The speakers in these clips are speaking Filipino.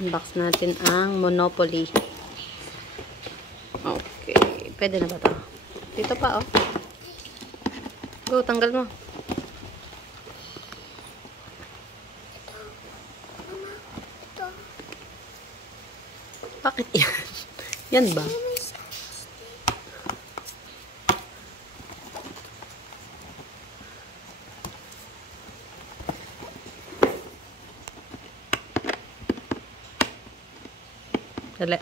Unbox natin ang Monopoly. Okay. Pwede na ba ito? Dito pa, oh. Go, tanggal mo. Bakit yan? Yan ba? Dali.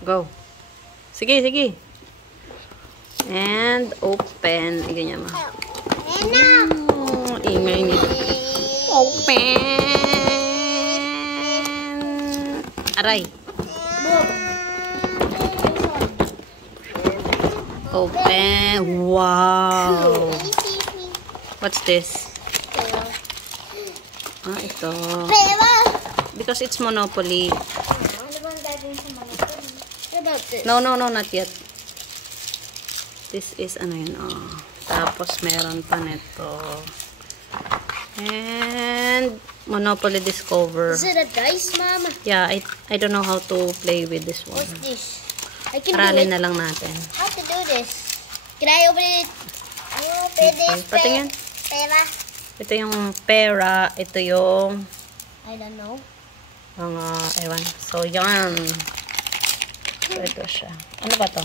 Go. Sige, sige. And open. Ganyan mo. Ingay nito. Open. Aray. Open. Wow. What's this? Ah, ito. Because it's Monopoly. No, not yet. This is ano yun, oh. Tapos meron pa nito. And Monopoly Discover. Is it a dice, Mama? Yeah, I don't know how to play with this one. What's this? I can Aralin do it. na lang natin. How to do this? Can I open it? I open this. Patingin. Pera. Ito yung pera. Ito yung I don't know. mga, ewan. So, yan. So, ito siya. Ano ba to?